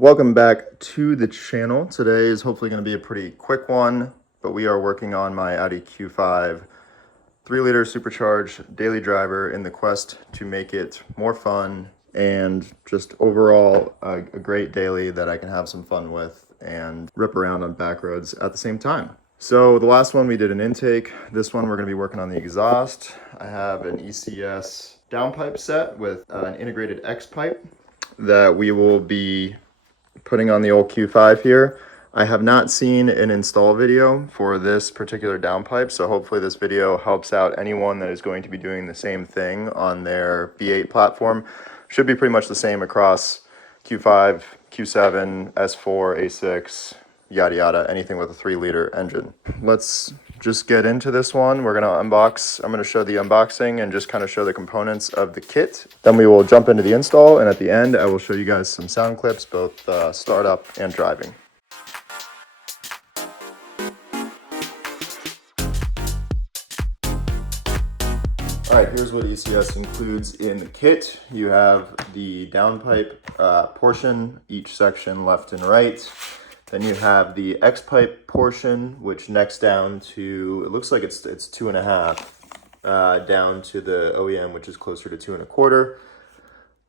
Welcome back to the channel. Today is hopefully going to be a pretty quick one, but we are working on my Audi Q5 3-liter supercharged daily driver in the quest to make it more fun and just overall a great daily that I can have some fun with and rip around on back roads at the same time. So the last one we did an intake. This one we're going to be working on the exhaust. I have an ECS downpipe set with an integrated X pipe that we will be putting on the old Q5 here. I have not seen an install video for this particular downpipe, so hopefully this video helps out anyone that is going to be doing the same thing on their B8 platform. Should be pretty much the same across Q5, Q7, S4, A6, yada yada, anything with a 3-liter engine. Let's just get into this one. We're gonna unbox. I'm gonna show the unboxing and just kind of show the components of the kit. Then we will jump into the install, and at the end I will show you guys some sound clips, both startup and driving. All right, here's what ECS includes in the kit. You have the downpipe portion, each section left and right. Then you have the X pipe portion, which necks down to, it looks like it's 2.5, down to the OEM, which is closer to 2.25.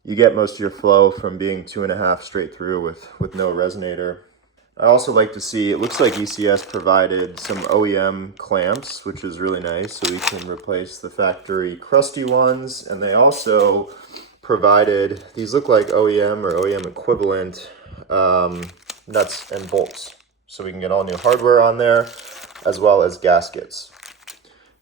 You get most of your flow from being 2.5 straight through with no resonator. I also like to see, it looks like ECS provided some OEM clamps, which is really nice, so we can replace the factory crusty ones. And they also provided, these look like OEM or OEM equivalent nuts and bolts, so we can get all new hardware on there as well as gaskets.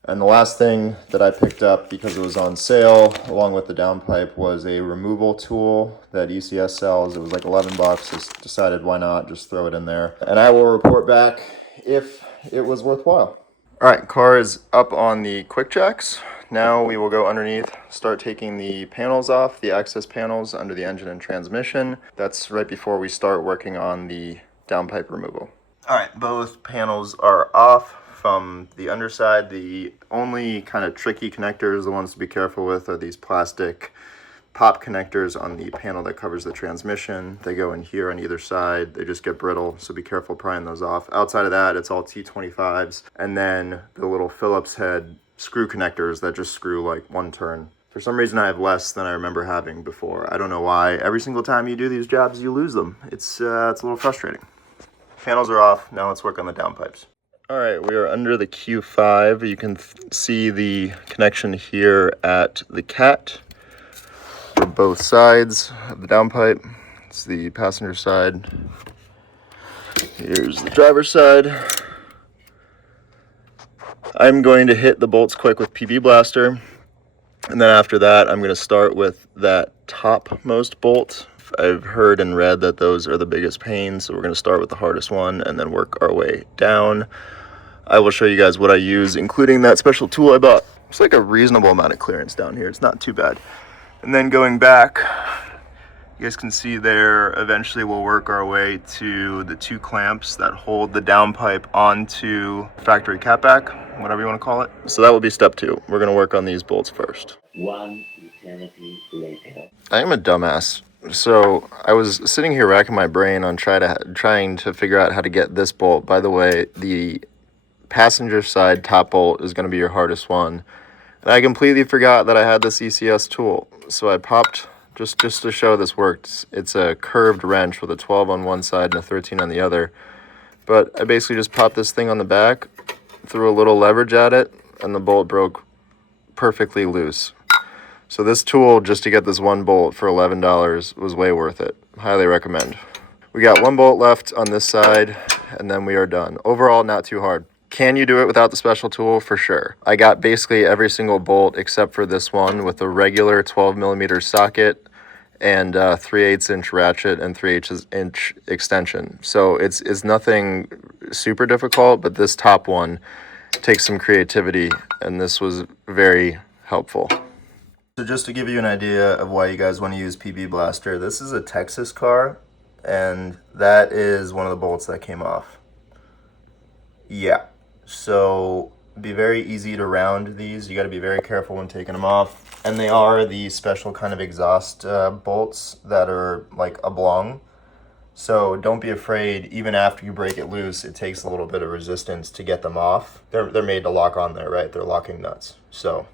And the last thing that I picked up because it was on sale along with the downpipe was a removal tool that ECS sells. It was like 11 bucks. Just decided why not just throw it in there, and I will report back if it was worthwhile. All right, car is up on the quick jacks. Now we will go underneath, start taking the panels off, the access panels under the engine and transmission. That's right before we start working on the downpipe removal. All right, both panels are off from the underside. The only kind of tricky connectors, the ones to be careful with, are these plastic pop connectors on the panel that covers the transmission. They go in here on either side. They just get brittle, so be careful prying those off. Outside of that, it's all T25s. And then the little Phillips head screw connectors that just screw like one turn. For some reason I have less than I remember having before. I don't know why. Every single time you do these jobs, you lose them. It's a little frustrating. Panels are off. Now let's work on the downpipes. All right, we are under the Q5. You can see the connection here at the cat for both sides of the downpipe. It's the passenger side. Here's the driver's side. I'm going to hit the bolts quick with PB Blaster, and then after that I'm going to start with that topmost bolt. I've heard and read that those are the biggest pains, so we're going to start with the hardest one and then work our way down. I will show you guys what I use, including that special tool I bought. It's like a reasonable amount of clearance down here. It's not too bad. And then going back, you guys can see there, eventually we'll work our way to the two clamps that hold the downpipe onto factory catback, whatever you want to call it. So that will be step 2. We're going to work on these bolts first. One eternity later. I am a dumbass. So I was sitting here racking my brain on trying to figure out how to get this bolt. By the way, the passenger side top bolt is going to be your hardest one. And I completely forgot that I had this ECS tool. So I popped, just to show this works, it's a curved wrench with a 12 on one side and a 13 on the other. But I basically just popped this thing on the back, threw a little leverage at it, and the bolt broke perfectly loose. So this tool, just to get this one bolt for $11, was way worth it. Highly recommend. We got one bolt left on this side, and then we are done. Overall, not too hard. Can you do it without the special tool? For sure. I got basically every single bolt except for this one with a regular 12mm socket and 3/8 inch ratchet and 3/8 inch extension. So it's nothing super difficult, but this top one takes some creativity, and this was very helpful. So just to give you an idea of why you guys want to use PB Blaster, this is a Texas car, and that is one of the bolts that came off. Yeah, so be very easy to round these. You got to be very careful when taking them off. And they are the special kind of exhaust bolts that are like oblong. So don't be afraid, even after you break it loose, it takes a little bit of resistance to get them off. They're made to lock on there, right? They're locking nuts. So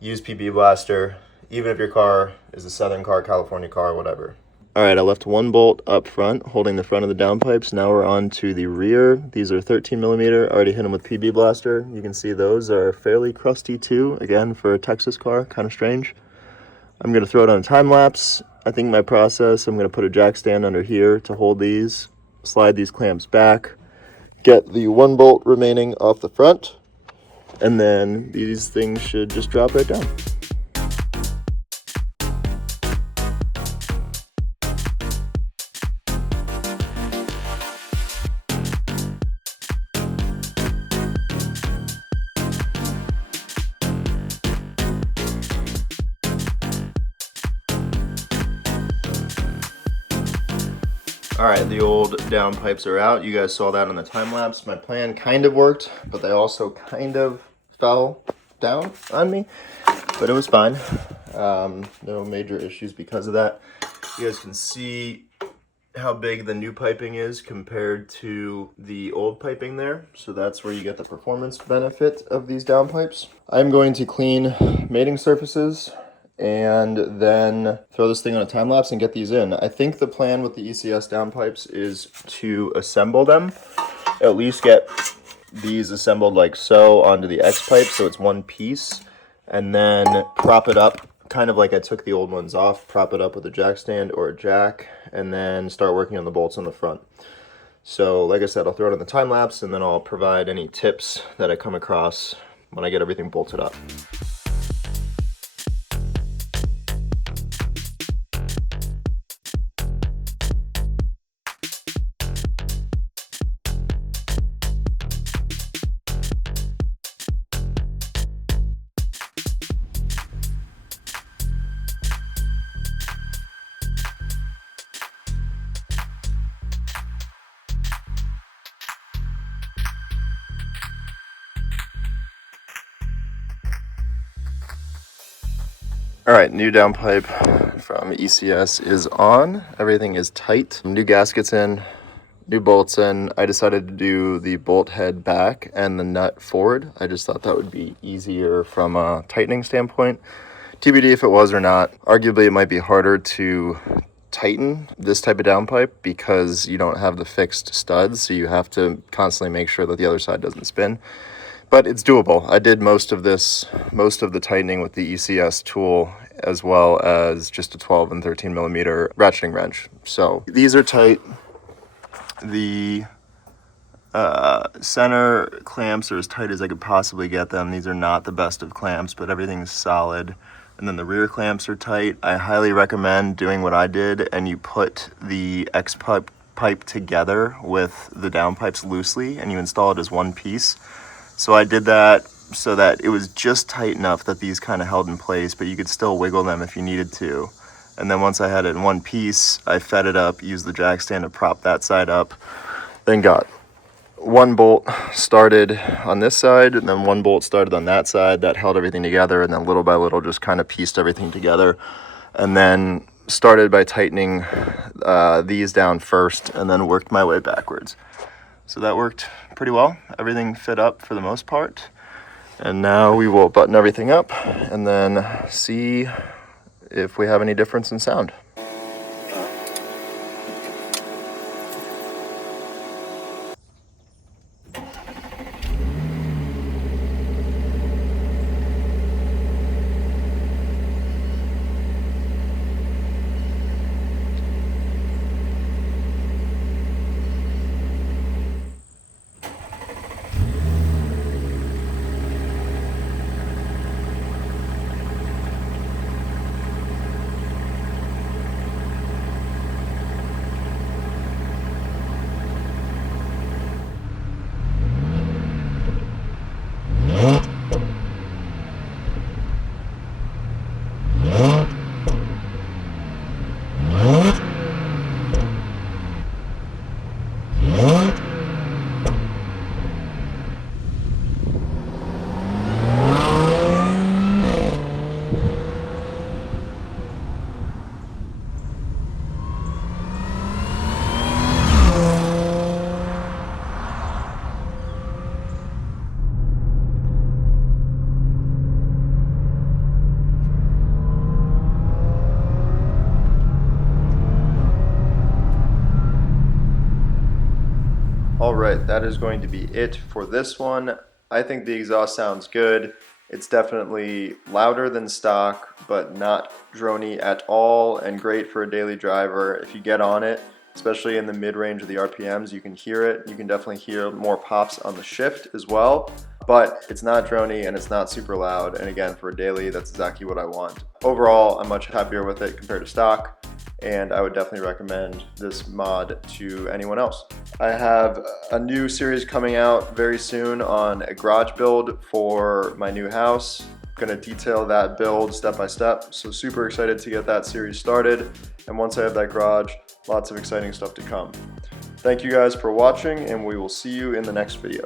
use PB Blaster, even if your car is a Southern car, California car, whatever. All right, I left one bolt up front, holding the front of the downpipes. Now we're on to the rear. These are 13 millimeter. I already hit them with PB Blaster. You can see those are fairly crusty too. Again, for a Texas car, kind of strange. I'm gonna throw it on a time lapse. I think my process, I'm gonna put a jack stand under here to hold these, slide these clamps back, get the one bolt remaining off the front, and then these things should just drop right down. All right, the old downpipes are out. You guys saw that on the time lapse. My plan kind of worked, but they also kind of fell down on me, but it was fine. No major issues because of that. You guys can see how big the new piping is compared to the old piping there. So that's where you get the performance benefit of these downpipes. I'm going to clean mating surfaces and then throw this thing on a time lapse and get these in. I think the plan with the ECS downpipes is to assemble them, at least get these assembled like so onto the X pipe so it's one piece, and then prop it up kind of like I took the old ones off, prop it up with a jack stand or a jack, and then start working on the bolts on the front. So like I said, I'll throw it on the time lapse and then I'll provide any tips that I come across when I get everything bolted up. All right, new downpipe from ECS is on. Everything is tight. New gaskets in, new bolts in. I decided to do the bolt head back and the nut forward. I just thought that would be easier from a tightening standpoint. TBD if it was or not. Arguably, it might be harder to tighten this type of downpipe because you don't have the fixed studs, so you have to constantly make sure that the other side doesn't spin. But it's doable. I did most of the tightening with the ECS tool, as well as just a 12 and 13 millimeter ratcheting wrench. So these are tight. The center clamps are as tight as I could possibly get them. These are not the best of clamps, but everything's solid. And then the rear clamps are tight. I highly recommend doing what I did, and you put the X pipe together with the downpipes loosely, and you install it as one piece. So I did that so that it was just tight enough that these kind of held in place, but you could still wiggle them if you needed to. And then once I had it in one piece, I fed it up, used the jack stand to prop that side up, then got one bolt started on this side, and then one bolt started on that side. That held everything together, and then little by little just kind of pieced everything together. And then started by tightening these down first, and then worked my way backwards. So that worked pretty well. Everything fit up for the most part. And now we will button everything up and then see if we have any difference in sound. right, that is going to be it for this one. I think the exhaust sounds good. It's definitely louder than stock, but not droney at all, and great for a daily driver. If you get on it, especially in the mid-range of the RPMs, you can hear it. You can definitely hear more pops on the shift as well, but it's not droney and it's not super loud. And again, for a daily, that's exactly what I want. Overall, I'm much happier with it compared to stock, and I would definitely recommend this mod to anyone else. I have a new series coming out very soon on a garage build for my new house. I'm gonna detail that build step by step, so super excited to get that series started. And once I have that garage, lots of exciting stuff to come. Thank you guys for watching, and we will see you in the next video.